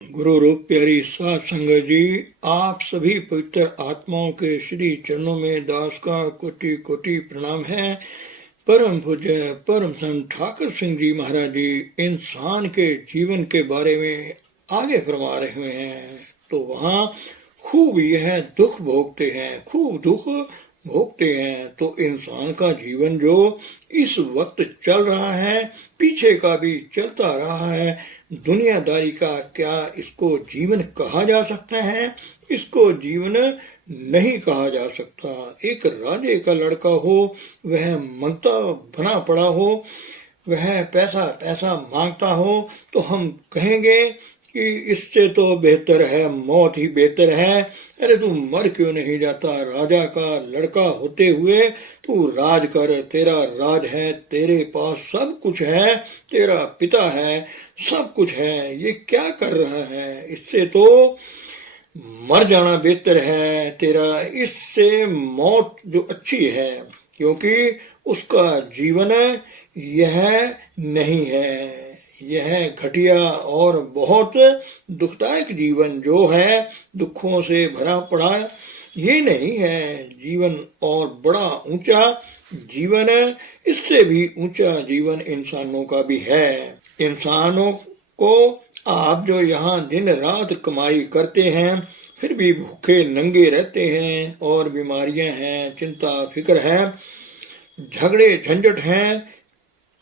गुरु रूप प्यारी साध संगत जी, आप सभी पवित्र आत्माओं के श्री चरणों में दास का कोटि कोटि प्रणाम है। परम पूज्य परम संत ठाकुर सिंह जी महाराज जी इंसान के जीवन के बारे में आगे फरमा रहे हैं। तो वहाँ खूब यह दुख भोगते हैं, खूब दुख भोगते हैं। तो इंसान का जीवन जो इस वक्त चल रहा है, पीछे का भी चलता रहा है, दुनियादारी का क्या इसको जीवन कहा जा सकता है? इसको जीवन नहीं कहा जा सकता। एक राजे का लड़का हो, वह मंगता बना पड़ा हो, वह पैसा पैसा मांगता हो, तो हम कहेंगे कि इससे तो बेहतर है, मौत ही बेहतर है। अरे तू मर क्यों नहीं जाता? राजा का लड़का होते हुए तू राज कर, तेरा राज है, तेरे पास सब कुछ है, तेरा पिता है, सब कुछ है, ये क्या कर रहा है? इससे तो मर जाना बेहतर है तेरा, इससे मौत जो अच्छी है, क्योंकि उसका जीवन यह नहीं है। यह घटिया और बहुत दुखदायक जीवन जो है, दुखों से भरा पड़ा, ये नहीं है जीवन। और बड़ा ऊंचा जीवन, इससे भी ऊंचा जीवन इंसानों का भी है। इंसानों को आप जो यहाँ दिन रात कमाई करते हैं, फिर भी भूखे नंगे रहते हैं, और बीमारियां हैं, चिंता फिक्र है, झगड़े झंझट हैं,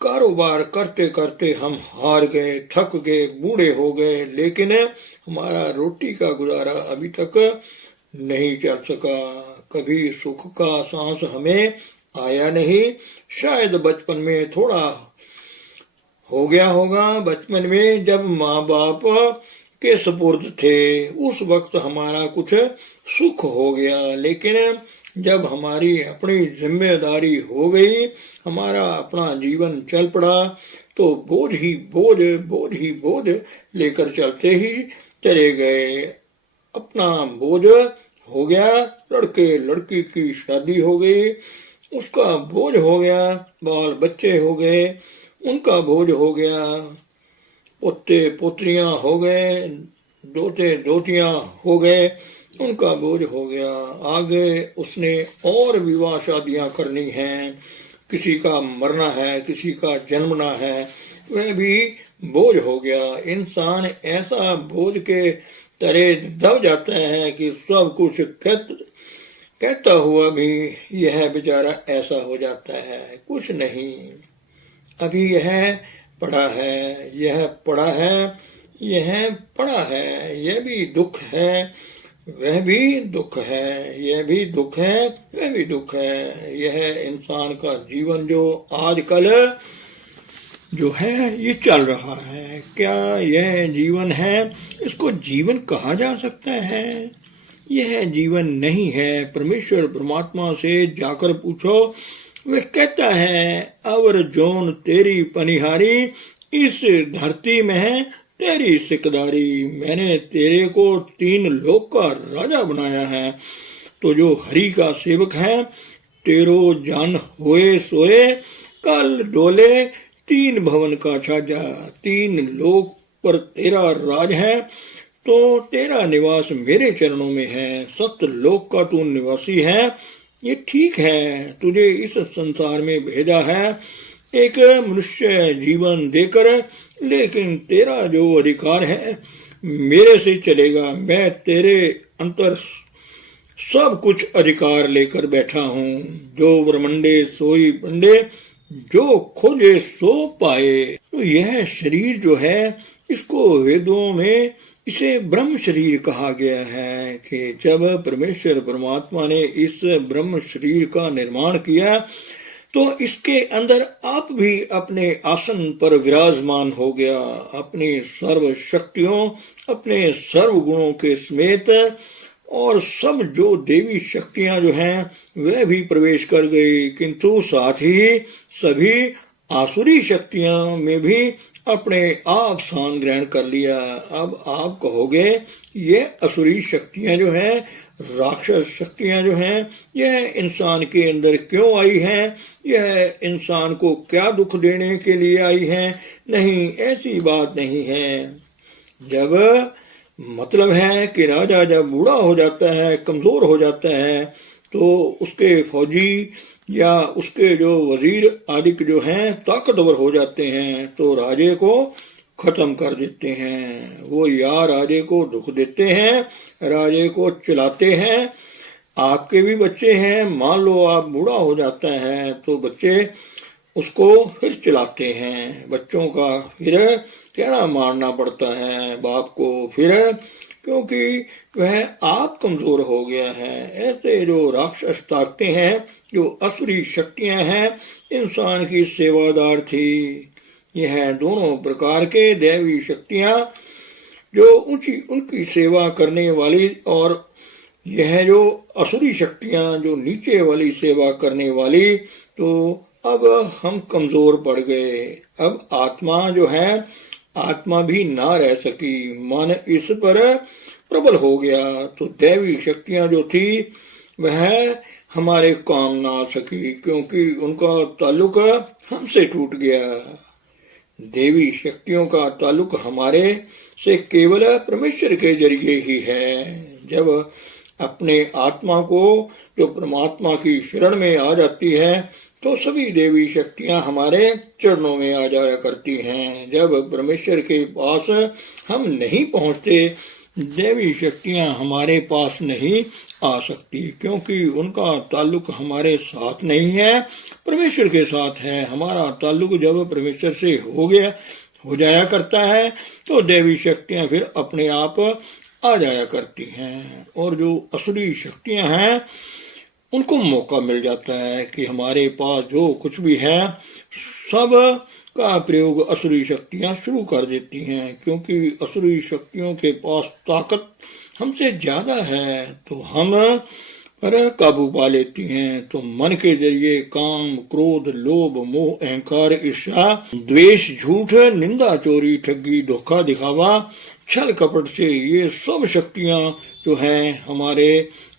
कारोबार करते करते हम हार गए, थक गए, बूढ़े हो गए, लेकिन हमारा रोटी का गुजारा अभी तक नहीं चल सका। कभी सुख का सांस हमें आया नहीं। शायद बचपन में थोड़ा हो गया होगा, बचपन में जब माँ बाप के सुपुर्द थे, उस वक्त हमारा कुछ सुख हो गया, लेकिन जब हमारी अपनी जिम्मेदारी हो गई, हमारा अपना जीवन चल पड़ा, तो बोझ ही बोझ, बोझ ही बोझ लेकर चलते ही चले गए। अपना बोझ हो गया, लड़के लड़की की शादी हो गई, उसका बोझ हो गया, बाल बच्चे हो गए, उनका बोझ हो गया, पोते पोत्रियां हो गए, दोते दोतियां हो गए, उनका बोझ हो गया। आगे उसने और विवाह शादियां करनी हैं, किसी का मरना है, किसी का जन्मना है, वह भी बोझ हो गया। इंसान ऐसा बोझ के तले दब जाता है कि सब कुछ कहता हुआ भी यह बेचारा ऐसा हो जाता है, कुछ नहीं। अभी यह पड़ा है, यह पड़ा है, यह पड़ा है, यह भी दुख है, वह भी दुख है, यह भी दुख है, वह भी दुख है। यह इंसान का जीवन जो आजकल जो है ये चल रहा है, क्या यह जीवन है? इसको जीवन कहा जा सकता है? यह जीवन नहीं है। परमेश्वर परमात्मा से जाकर पूछो, वह कहता है, अवर जोन तेरी पनिहारी, इस धरती में है तेरी सिकदारी। मैंने तेरे को 3 लोक का राजा बनाया है। तो जो हरि का सेवक है, तेरो जान होए सोए, कल डोले 3 भवन का छाजा। 3 लोक पर तेरा राज है, तो तेरा निवास मेरे चरणों में है। 7 लोक का तू निवासी है, ये ठीक है, तुझे इस संसार में भेजा है एक मनुष्य जीवन देकर, लेकिन तेरा जो अधिकार है मेरे से चलेगा। मैं तेरे अंतर सब कुछ अधिकार लेकर बैठा हूँ। जो ब्रह्मंडे सोई पंडे, जो खोजे सो पाए। तो यह शरीर जो है, इसको वेदों में इसे ब्रह्म शरीर कहा गया है कि जब परमेश्वर परमात्मा ने इस ब्रह्म शरीर का निर्माण किया, तो इसके अंदर आप भी अपने आसन पर विराजमान हो गया, अपनी सर्व शक्तियों, अपने सर्व गुणों के समेत, और सब जो देवी शक्तियां जो हैं वह भी प्रवेश कर गई। किंतु साथ ही सभी आसुरी शक्तियां में भी अपने आप स्थान ग्रहण कर लिया। अब आप कहोगे ये असुरी शक्तियां जो हैं, राक्षस शक्तियां जो हैं, यह इंसान के अंदर क्यों आई हैं? यह इंसान को क्या दुख देने के लिए आई हैं? नहीं, ऐसी बात नहीं है। जब मतलब है कि राजा जब बूढ़ा हो जाता है, कमजोर हो जाता है, तो उसके फौजी या उसके जो वजीर आदि जो हैं ताकतवर हो जाते हैं, तो राजे को खत्म कर देते हैं। वो या राजे को दुख देते हैं, राजे को चिल्लाते हैं। आपके भी बच्चे हैं, मान लो आप बूढ़ा हो जाता है तो बच्चे उसको फिर चिल्लाते हैं, बच्चों का फिर कहना मारना पड़ता है बाप को, फिर क्योंकि वह आप कमजोर हो गया है। ऐसे जो राक्षस ताकतें हैं, जो असुरी शक्तियां हैं, इंसान की सेवादार थी। यह दोनों प्रकार के दैवी शक्तियां जो ऊंची उनकी सेवा करने वाली, और यह जो असुरी शक्तियां जो नीचे वाली सेवा करने वाली, तो अब हम कमजोर पड़ गए। अब आत्मा जो है, आत्मा भी ना रह सकी, मन इस पर प्रबल हो गया, तो दैवी शक्तियां जो थी वह हमारे काम ना आ सकी, क्योंकि उनका ताल्लुक हमसे टूट गया। देवी शक्तियों का ताल्लुक हमारे से केवल परमेश्वर के जरिए ही है। जब अपने आत्मा को जो परमात्मा की शरण में आ जाती है, तो सभी देवी शक्तियां हमारे चरणों में आ जाया करती हैं। जब परमेश्वर के पास हम नहीं पहुंचते, देवी शक्तियां हमारे पास नहीं आ सकती, क्योंकि उनका ताल्लुक हमारे साथ नहीं है, परमेश्वर के साथ है। हमारा ताल्लुक जब परमेश्वर से हो जाया करता है, तो देवी शक्तियां फिर अपने आप आ जाया करती हैं। और जो असुरी शक्तियां हैं, उनको मौका मिल जाता है कि हमारे पास जो कुछ भी है सब का प्रयोग असुरी शक्तियां शुरू कर देती हैं, क्योंकि असुरी शक्तियों के पास ताकत हमसे ज्यादा है, तो हम पर काबू पा लेती हैं। तो मन के जरिए काम, क्रोध, लोभ, मोह, अहंकार, ईर्ष्या, द्वेष, झूठ, निंदा, चोरी, ठगी, धोखा, दिखावा, छल कपट से ये सब शक्तियां जो हैं हमारे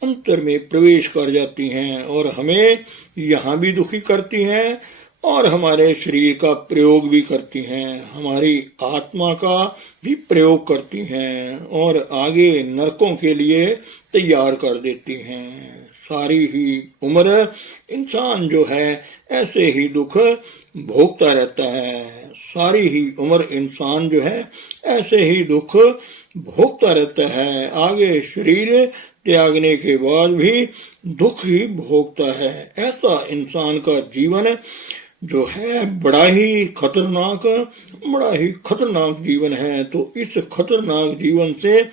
अंतर में प्रवेश कर जाती हैं, और हमें यहाँ भी दुखी करती हैं, और हमारे शरीर का प्रयोग भी करती हैं, हमारी आत्मा का भी प्रयोग करती हैं, और आगे नरकों के लिए तैयार कर देती हैं। सारी ही उम्र इंसान जो है ऐसे ही दुख भोगता रहता है। सारी ही उम्र इंसान जो है ऐसे ही दुख भोगता रहता है। आगे शरीर त्यागने के बाद भी दुख ही भोगता है। ऐसा इंसान का जीवन जो है बड़ा ही खतरनाक जीवन है। तो इस खतरनाक जीवन से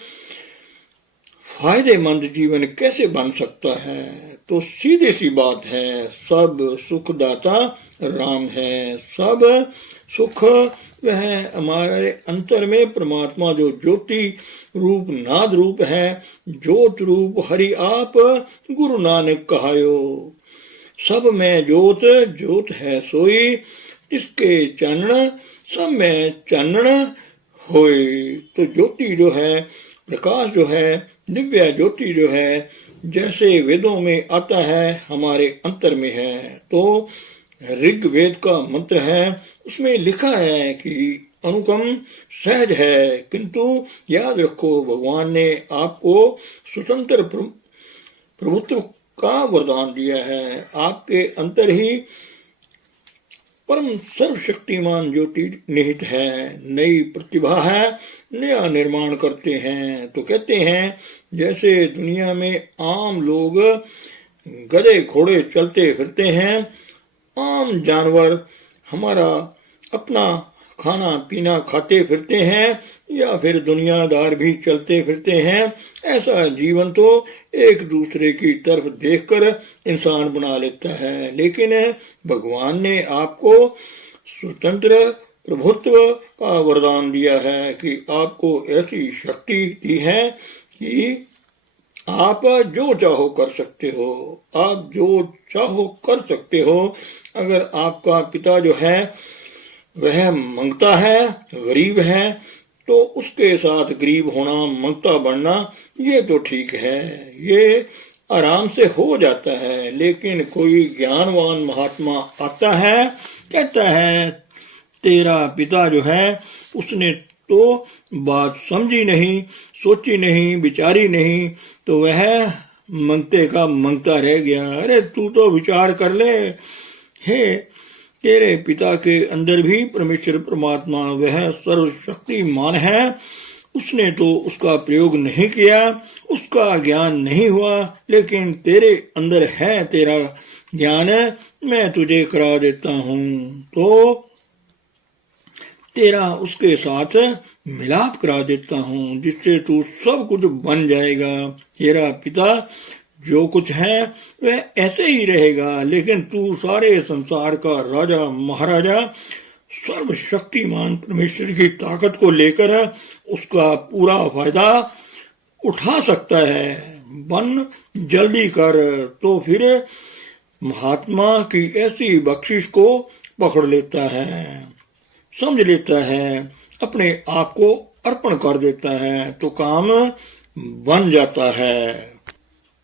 फायदेमंद जीवन कैसे बन सकता है? तो सीधी सी बात है, सब सुखदाता राम है। सब सुख वह हमारे अंतर में परमात्मा जो ज्योति रूप नाद रूप है, ज्योत रूप हरि आप गुरु नानक कहायो। सब में ज्योत, ज्योत है सोई, जिसके चानन सब में चानन होए। तो ज्योति जो है, प्रकाश जो है, दिव्य ज्योति जो है, जैसे वेदों में आता है हमारे अंतर में है। तो ऋग्वेद का मंत्र है, उसमें लिखा है कि अनुकम सहज है, किंतु याद रखो भगवान ने आपको स्वतंत्र प्रभुत्व का वरदान दिया है। आपके अंतर ही परम सर्वशक्तिमान ज्योति निहित है। नई प्रतिभा है, नया निर्माण करते हैं। तो कहते हैं जैसे दुनिया में आम लोग गधे घोड़े चलते फिरते हैं, आम जानवर हमारा अपना खाना पीना खाते फिरते हैं, या फिर दुनियादार भी चलते फिरते हैं, ऐसा जीवन तो एक दूसरे की तरफ देखकर इंसान बना लेता है। लेकिन भगवान ने आपको स्वतंत्र प्रभुत्व का वरदान दिया है कि आपको ऐसी शक्ति दी है कि आप जो चाहो कर सकते हो। आप जो चाहो कर सकते हो। अगर आपका पिता जो है वह मंगता है, गरीब है, तो उसके साथ गरीब होना, मंगता बनना, ये तो ठीक है, ये आराम से हो जाता है। लेकिन कोई ज्ञानवान महात्मा आता है, कहता है तेरा पिता जो है उसने तो बात समझी नहीं, सोची नहीं, विचारी नहीं, तो वह मंगते का मंगता रह गया। अरे तू तो विचार कर ले, हे तेरे पिता के अंदर भी परमेश्वर परमात्मा वह सर्वशक्तिमान है, उसने तो उसका प्रयोग नहीं किया, उसका ज्ञान नहीं हुआ, लेकिन तेरे अंदर है तेरा ज्ञान, मैं तुझे करा देता हूँ, तो तेरा उसके साथ मिलाप करा देता हूँ, जिससे तू सब कुछ बन जाएगा। तेरा पिता जो कुछ है वह ऐसे ही रहेगा, लेकिन तू सारे संसार का राजा महाराजा सर्वशक्तिमान परमेश्वर की ताकत को लेकर उसका पूरा फायदा उठा सकता है। बन जल्दी कर। तो फिर महात्मा की ऐसी बख्शिश को पकड़ लेता है, समझ लेता है, अपने आप को अर्पण कर देता है, तो काम बन जाता है।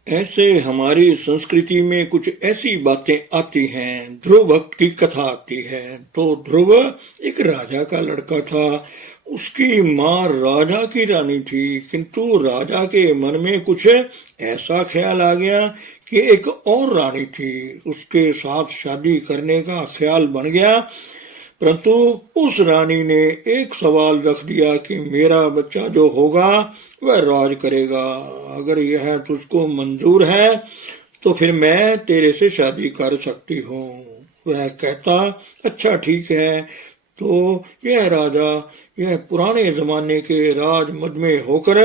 ऐसे हमारी संस्कृति में कुछ ऐसी बातें आती हैं। ध्रुव भक्त की कथा आती है। तो ध्रुव एक राजा का लड़का था, उसकी माँ राजा की रानी थी, किंतु राजा के मन में कुछ ऐसा ख्याल आ गया कि एक और रानी थी, उसके साथ शादी करने का ख्याल बन गया। परंतु उस रानी ने एक सवाल रख दिया कि मेरा बच्चा जो होगा वह राज करेगा, अगर यह तुझको मंजूर है तो फिर मैं तेरे से शादी कर सकती हूँ। वह कहता अच्छा ठीक है। तो यह राजा यह पुराने जमाने के राज मद में होकर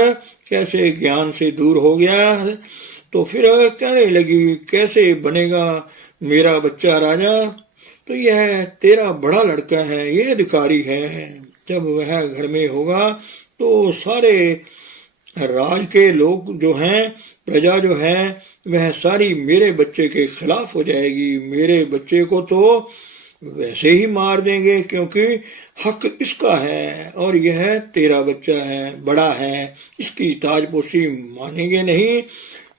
कैसे ज्ञान से दूर हो गया, तो फिर कहने लगी कैसे बनेगा मेरा बच्चा राजा, तो यह तेरा बड़ा लड़का है, यह अधिकारी है, जब वह घर में होगा तो सारे राज के लोग जो हैं, प्रजा जो है, वह सारी मेरे बच्चे के खिलाफ हो जाएगी, मेरे बच्चे को तो वैसे ही मार देंगे क्योंकि हक इसका है और यह तेरा बच्चा है, बड़ा है, इसकी ताजपोशी मानेंगे नहीं।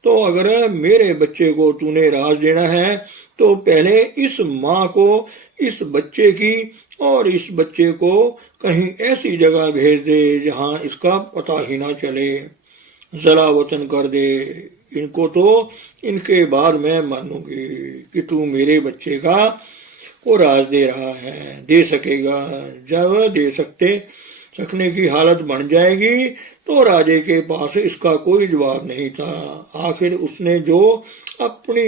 तो अगर मेरे बच्चे को तूने राज देना है तो पहले इस माँ को इस बच्चे की और इस बच्चे को कहीं ऐसी जगह भेज दे जहाँ इसका पता ही ना चले, जला वतन कर दे इनको, तो इनके बाद मैं मानूंगी कि तू मेरे बच्चे का वो राज दे रहा है, दे सकेगा। जब दे सकने की हालत बन जाएगी तो राजे के पास इसका कोई जवाब नहीं था। आखिर उसने जो अपनी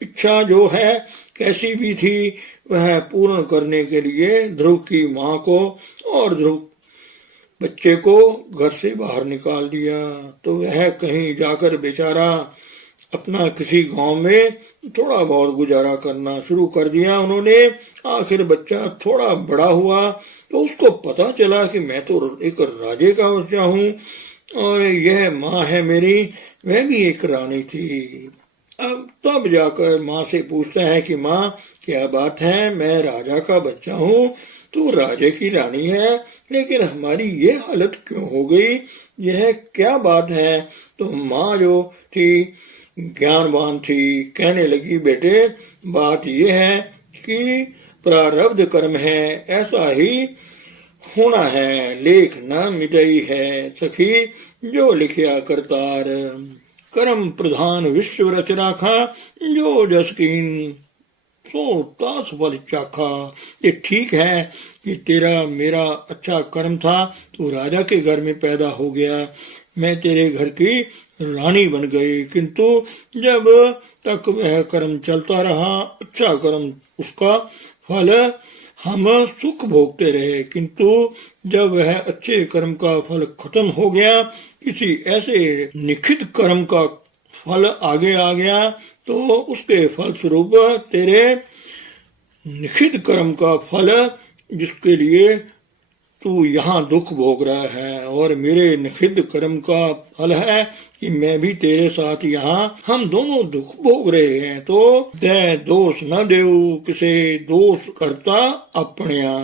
इच्छा जो है कैसी भी थी वह पूर्ण करने के लिए ध्रुव की माँ को और ध्रुव बच्चे को घर से बाहर निकाल दिया। तो वह कहीं जाकर बेचारा अपना किसी गांव में थोड़ा बहुत गुजारा करना शुरू कर दिया उन्होंने। आखिर बच्चा थोड़ा बड़ा हुआ तो उसको पता चला कि मैं तो एक राजे का बच्चा हूँ और यह माँ है मेरी, वह भी एक रानी थी। अब तब जाकर माँ से पूछता है कि माँ क्या बात है, मैं राजा का बच्चा हूँ, तू राजे की रानी है, लेकिन हमारी ये हालत क्यों हो गई, यह क्या बात है। तो माँ जो थी ज्ञानवान थी, कहने लगी बेटे बात यह है कि प्रारब्ध कर्म है, ऐसा ही होना है, लेख न मिटई है सखी जो लिखिया करतार, कर्म प्रधान विश्व रच राखा जो जस कीन सो तास फल चाखा। ये ठीक है कि तेरा मेरा अच्छा कर्म था, तू राजा के घर में पैदा हो गया, मैं तेरे घर की रानी बन गई, किंतु जब तक वह कर्म चलता रहा, अच्छा कर्म उसका फल हम सुख भोगते रहे, किंतु जब वह अच्छे कर्म का फल खत्म हो गया, किसी ऐसे निखित कर्म का फल आगे आ गया, तो उसके फल स्वरूप तेरे निखित कर्म का फल जिसके लिए तू यहाँ दुख भोग रहा है और मेरे निखिद कर्म का फल है कि मैं भी तेरे साथ यहाँ हम दोनों दुख भोग रहे हैं। तो दे दोष न देऊ किसे दोष करता अपनिया,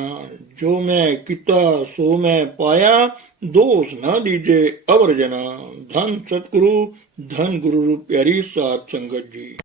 जो मैं किता सो मैं पाया दोष न दीजे अवर जना। धन सतगुरु धन गुरु प्यारी साथ संगत जी।